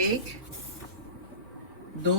1, 2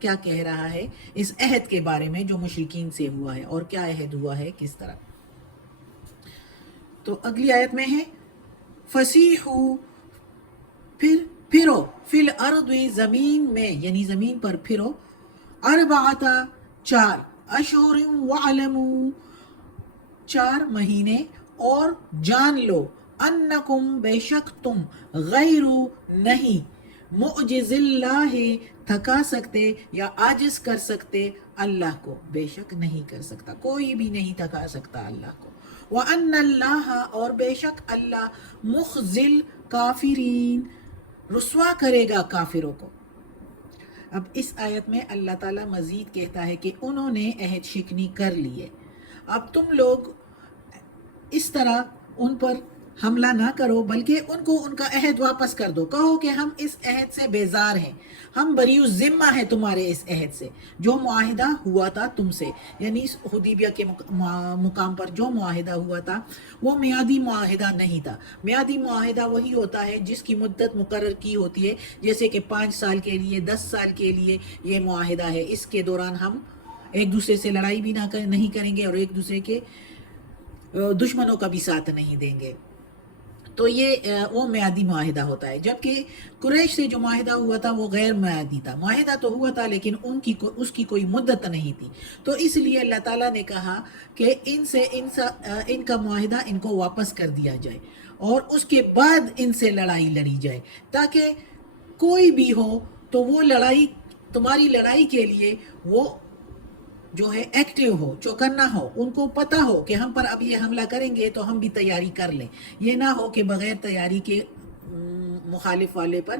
کیا کہہ رہا ہے اس عہد کے بارے میں جو مشرکین سے ہوا ہے، اور کیا عہد ہوا ہے کس طرح. تو اگلی آیت میں ہے فسیحو، پھر پھرو، فی الارض زمین میں، یعنی زمین پر پھرو، اربعۃ چار، اشہر وعلموا 4 مہینے، اور جان لو انکم بے شک تم، غیر نہیں، معجز اللہ تھکا سکتے یا عاجز کر سکتے اللہ کو، بے شک نہیں کر سکتا، کوئی بھی نہیں تھکا سکتا اللہ کو. وَأَنَّ اللَّهَ، اور بے شک اللہ، مخزل کافرین، رسوا کرے گا کافروں کو. اب اس آیت میں اللہ تعالیٰ مزید کہتا ہے کہ انہوں نے عہد شکنی کر لی ہے، اب تم لوگ اس طرح ان پر حملہ نہ کرو، بلکہ ان کو ان کا عہد واپس کر دو. کہو کہ ہم اس عہد سے بیزار ہیں، ہم بری الذمہ ہیں تمہارے اس عہد سے، جو معاہدہ ہوا تھا تم سے، یعنی حدیبیہ کے مقام پر جو معاہدہ ہوا تھا وہ میعادی معاہدہ نہیں تھا. میعادی معاہدہ وہی ہوتا ہے جس کی مدت مقرر کی ہوتی ہے، جیسے کہ 5 سال کے لیے، 10 سال کے لیے یہ معاہدہ ہے، اس کے دوران ہم ایک دوسرے سے لڑائی بھی نہیں کریں گے اور ایک دوسرے کے دشمنوں کا بھی ساتھ نہیں دیں گے. تو یہ وہ میعادی معاہدہ ہوتا ہے. جبکہ قریش سے جو معاہدہ ہوا تھا وہ غیر میعادی تھا، معاہدہ تو ہوا تھا لیکن اس کی کوئی مدت نہیں تھی. تو اس لیے اللہ تعالیٰ نے کہا کہ ان کا معاہدہ ان کو واپس کر دیا جائے، اور اس کے بعد ان سے لڑائی لڑی جائے، تاکہ کوئی بھی ہو تو وہ لڑائی، تمہاری لڑائی کے لیے وہ جو ہے ایکٹیو ہو، چوکنا ہو، ان کو پتہ ہو کہ ہم پر اب یہ حملہ کریں گے تو ہم بھی تیاری کر لیں. یہ نہ ہو کہ بغیر تیاری کے مخالف والے پر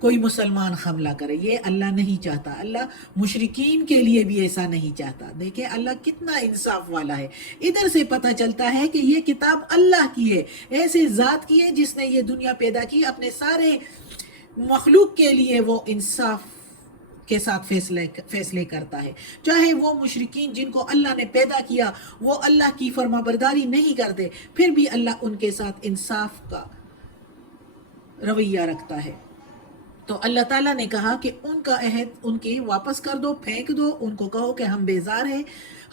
کوئی مسلمان حملہ کرے، یہ اللہ نہیں چاہتا. اللہ مشرکین کے لیے بھی ایسا نہیں چاہتا. دیکھیں اللہ کتنا انصاف والا ہے. ادھر سے پتہ چلتا ہے کہ یہ کتاب اللہ کی ہے، ایسے ذات کی ہے جس نے یہ دنیا پیدا کی، اپنے سارے مخلوق کے لیے وہ انصاف کے ساتھ فیصلے کرتا ہے. چاہے وہ مشرکین جن کو اللہ نے پیدا کیا وہ اللہ کی فرما برداری نہیں کرتے، پھر بھی اللہ ان کے ساتھ انصاف کا رویہ رکھتا ہے. تو اللہ تعالیٰ نے کہا کہ ان کا عہد ان کے واپس کر دو، پھینک دو، ان کو کہو کہ ہم بیزار ہیں،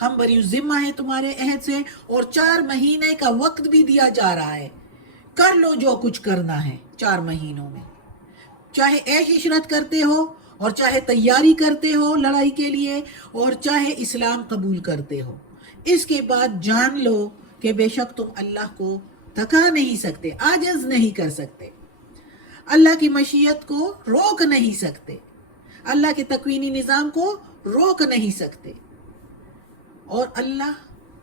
ہم بری الذمہ ہیں تمہارے عہد سے، اور 4 مہینے کا وقت بھی دیا جا رہا ہے، کر لو جو کچھ کرنا ہے 4 مہینوں میں، چاہے عیش عشرت کرتے ہو، اور چاہے تیاری کرتے ہو لڑائی کے لیے، اور چاہے اسلام قبول کرتے ہو. اس کے بعد جان لو کہ بے شک تم اللہ کو تھکا نہیں سکتے، عاجز نہیں کر سکتے، اللہ کی مشیت کو روک نہیں سکتے، اللہ کے تکوینی نظام کو روک نہیں سکتے، اور اللہ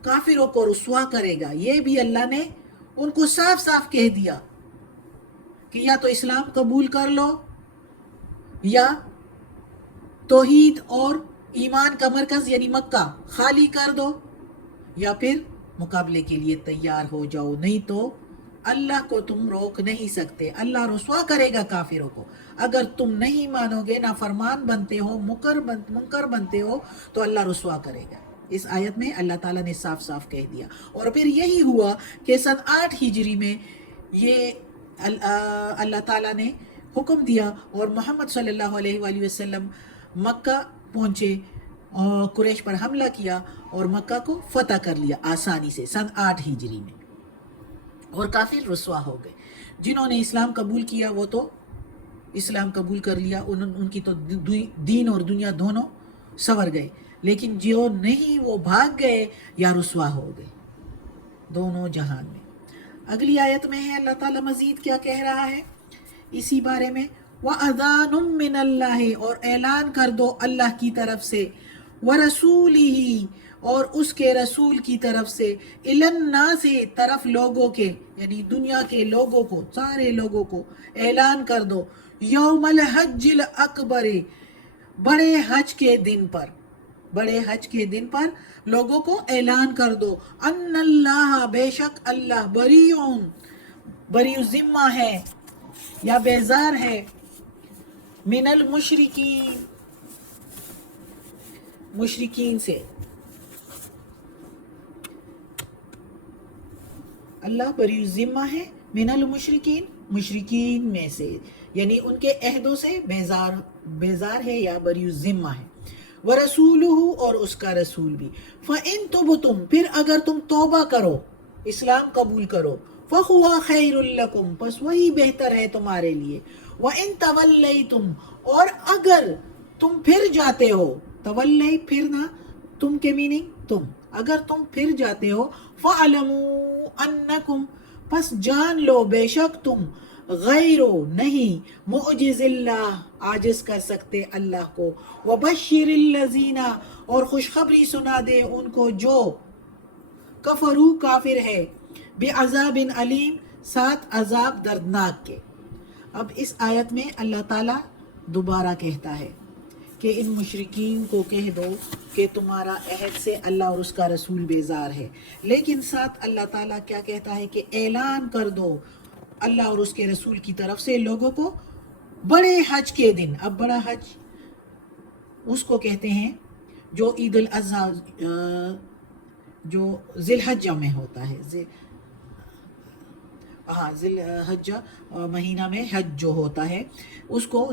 کافروں کو رسوا کرے گا. یہ بھی اللہ نے ان کو صاف صاف کہہ دیا کہ یا تو اسلام قبول کر لو، یا توحید اور ایمان کا مرکز یعنی مکہ خالی کر دو، یا پھر مقابلے کے لیے تیار ہو جاؤ، نہیں تو اللہ کو تم روک نہیں سکتے. اللہ رسوا کرے گا کافروں کو. اگر تم نہیں مانو گے، نافرمان بنتے ہو، منکر بنتے ہو، تو اللہ رسوا کرے گا. اس آیت میں اللہ تعالیٰ نے صاف صاف کہہ دیا. اور پھر یہی ہوا کہ سن 8 ہجری میں یہ اللہ تعالیٰ نے حکم دیا، اور محمد صلی اللہ علیہ وآلہ وسلم مکہ پہنچے، اور قریش پر حملہ کیا اور مکہ کو فتح کر لیا آسانی سے سن 8 ہجری میں، اور کافر رسوا ہو گئے. جنہوں نے اسلام قبول کیا وہ تو اسلام قبول کر لیا، ان کی تو دین اور دنیا دونوں سنور گئے، لیکن جو نہیں وہ بھاگ گئے یا رسوا ہو گئے دونوں جہان میں. اگلی آیت میں ہے اللہ تعالیٰ مزید کیا کہہ رہا ہے اسی بارے میں، وَأَذَانٌ مِّنَ اللَّهِ، اور اعلان کر دو اللہ کی طرف سے، وَرَسُولِهِ، اور اس کے رسول کی طرف سے، إِلَى النَّاسِ، طرف لوگوں کے، یعنی دنیا کے لوگوں کو، سارے لوگوں کو اعلان کر دو، یوم الحج الاکبر، بڑے حج کے دن پر، بڑے حج کے دن پر لوگوں کو اعلان کر دو، ان اللہ، بے شک اللہ، بری الذمہ ہے یا بیزار ہے، من المشرکین، مشرکین سے. اللہ بری الذمہ ہے من المشرکین، مشرکین میں سے، یعنی ان کے عہدوں سے بیزار ہے یا بری الذمہ ہے. وَرَسُولُهُ اور اس کا رسول بھی. فَإِن تُبْتُمْ پھر اگر تم توبہ کرو، اسلام قبول کرو، فَهُوَ خَيْرٌ لَكُمْ پس وہی بہتر ہے تمہارے لیے. وَإِن تَوَلَّيْتُمْ اور اگر تم پھر جاتے ہو، تولی پھرنا، تم کے میننگ تم، اگر تم پھر جاتے ہو، فَعْلَمُوا أَنَّكُمْ پس جان لو بے شک تم غیرو نہیں معجز اللہ عاجز کر سکتے اللہ کو. وَبَشِّرِ الَّذِينَ اور خوشخبری سنا دے ان کو جو کفرو کافر ہے، بعذاب علیم ساتھ عذاب دردناک کے. اب اس آیت میں اللہ تعالیٰ دوبارہ کہتا ہے کہ ان مشرکین کو کہہ دو کہ تمہارا عہد سے اللہ اور اس کا رسول بیزار ہے، لیکن ساتھ اللہ تعالیٰ کیا کہتا ہے کہ اعلان کر دو اللہ اور اس کے رسول کی طرف سے لوگوں کو بڑے حج کے دن. اب بڑا حج اس کو کہتے ہیں جو عید الاضحیٰ جو ذی الحجہ میں ہوتا ہے، ذی الحجہ مہینہ میں حج جو ہوتا ہے اس کو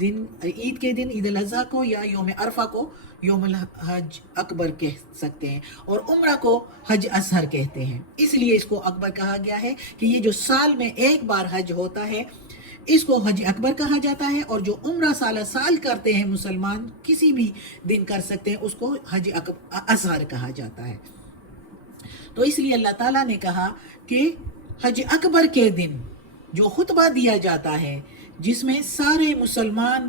دن عید کے دن عید الاضحیٰ کو یا یوم عرفہ کو یوم الحج اکبر کہہ سکتے ہیں، اور عمرہ کو حج اصغر کہتے ہیں. اس لیے اس کو اکبر کہا گیا ہے کہ یہ جو سال میں ایک بار حج ہوتا ہے اس کو حج اکبر کہا جاتا ہے، اور جو عمرہ سالہ سال کرتے ہیں مسلمان کسی بھی دن کر سکتے ہیں اس کو حج اصغر کہا جاتا ہے. تو اس لیے اللہ تعالیٰ نے کہا کہ حج اکبر کے دن جو خطبہ دیا جاتا ہے جس میں سارے مسلمان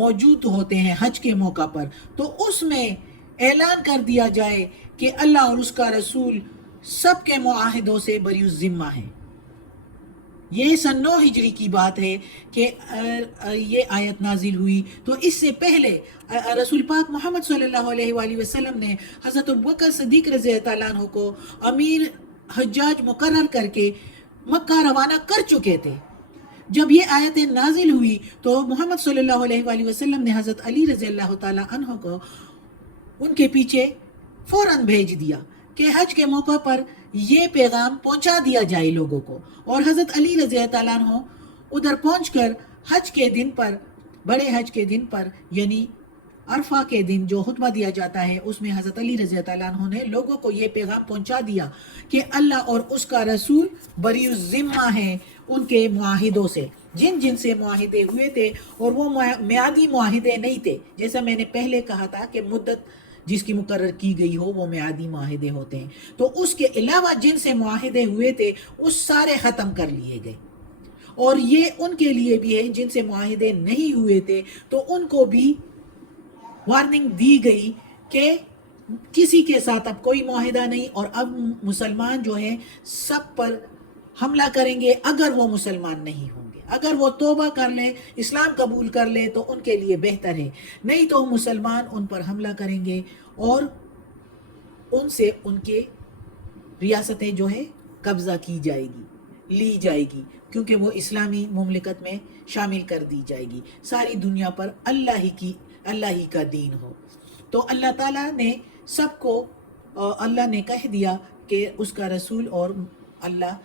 موجود ہوتے ہیں حج کے موقع پر، تو اس میں اعلان کر دیا جائے کہ اللہ اور اس کا رسول سب کے معاہدوں سے بری الذمہ ہیں. یہ سن 9 ہجری کی بات ہے کہ یہ آیت نازل ہوئی. تو اس سے پہلے رسول پاک محمد صلی اللہ علیہ وآلہ وسلم نے حضرت ابوبکر صدیق رضی اللہ عنہ کو امیر حجاج مقرر کر کے مکہ روانہ کر چکے تھے. جب یہ آیتیں نازل ہوئی تو محمد صلی اللہ علیہ وآلہ وسلم نے حضرت علی رضی اللہ تعالیٰ عنہ کو ان کے پیچھے فوراً بھیج دیا کہ حج کے موقع پر یہ پیغام پہنچا دیا جائے لوگوں کو. اور حضرت علی رضی اللہ عنہ ادھر پہنچ کر حج کے دن پر، بڑے حج کے دن پر یعنی عرفہ کے دن جو خطبہ دیا جاتا ہے اس میں حضرت علی رضی اللہ عنہ نے لوگوں کو یہ پیغام پہنچا دیا کہ اللہ اور اس کا رسول بری الذمہ ہیں ان کے معاہدوں سے، جن جن سے معاہدے ہوئے تھے، اور وہ میعادی معاہدے نہیں تھے. جیسا میں نے پہلے کہا تھا کہ مدت جس کی مقرر کی گئی ہو وہ میعادی معاہدے ہوتے ہیں. تو اس کے علاوہ جن سے معاہدے ہوئے تھے اس سارے ختم کر لیے گئے. اور یہ ان کے لیے بھی ہے جن سے معاہدے نہیں ہوئے تھے، تو ان کو بھی وارننگ دی گئی کہ کسی کے ساتھ اب کوئی معاہدہ نہیں، اور اب مسلمان جو ہے سب پر حملہ کریں گے اگر وہ مسلمان نہیں ہوں گے. اگر وہ توبہ کر لے، اسلام قبول کر لے تو ان کے لیے بہتر ہے، نہیں تو مسلمان ان پر حملہ کریں گے اور ان سے ان کے ریاستیں جو ہے قبضہ کی جائے گی، لی جائے گی، کیونکہ وہ اسلامی مملکت میں شامل کر دی جائے گی. ساری دنیا پر اللہ ہی کا دین ہو. تو اللہ تعالیٰ نے سب کو اللہ نے کہہ دیا کہ اس کا رسول اور اللہ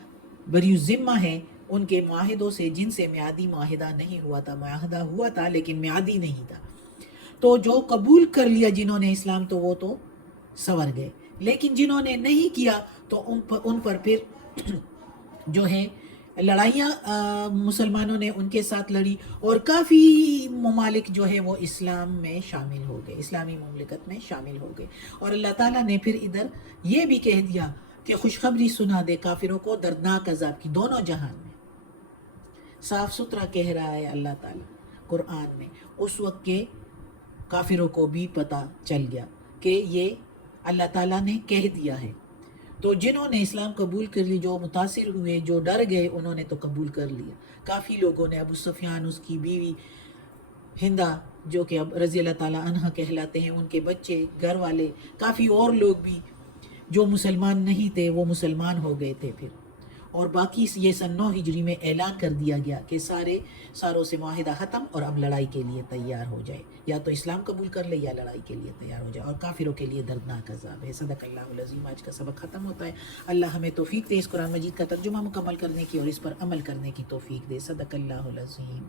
بری الذمہ ہے ان کے معاہدوں سے جن سے میعادی معاہدہ نہیں ہوا تھا. معاہدہ ہوا تھا لیکن میعادی نہیں تھا. تو جو قبول کر لیا جنہوں نے اسلام تو وہ تو سنور گئے، لیکن جنہوں نے نہیں کیا تو ان پر پھر جو ہے لڑائیاں مسلمانوں نے ان کے ساتھ لڑی، اور کافی ممالک جو ہے وہ اسلام میں شامل ہو گئے، اسلامی مملکت میں شامل ہو گئے. اور اللہ تعالیٰ نے پھر ادھر یہ بھی کہہ دیا کہ خوشخبری سنا دے کافروں کو دردناک عذاب کی دونوں جہان میں. صاف ستھرا کہہ رہا ہے اللہ تعالیٰ قرآن میں. اس وقت کے کافروں کو بھی پتہ چل گیا کہ یہ اللہ تعالیٰ نے کہہ دیا ہے. تو جنہوں نے اسلام قبول کر لی، جو متاثر ہوئے، جو ڈر گئے، انہوں نے تو قبول کر لیا. کافی لوگوں نے، ابو سفیان، اس کی بیوی ہندہ جو کہ اب رضی اللہ تعالیٰ عنہ کہلاتے ہیں، ان کے بچے، گھر والے، کافی اور لوگ بھی جو مسلمان نہیں تھے وہ مسلمان ہو گئے تھے پھر. اور باقی یہ سن 9 ہجری میں اعلان کر دیا گیا کہ ساروں سے معاہدہ ختم اور اب لڑائی کے لیے تیار ہو جائے، یا تو اسلام قبول کر لے یا لڑائی کے لیے تیار ہو جائے. اور کافروں کے لیے دردناک عذاب ہے. صدق اللہ العظیم. آج کا سبق ختم ہوتا ہے. اللہ ہمیں توفیق دے اس قرآن مجید کا ترجمہ مکمل کرنے کی اور اس پر عمل کرنے کی توفیق دے. صدق اللہ العظیم.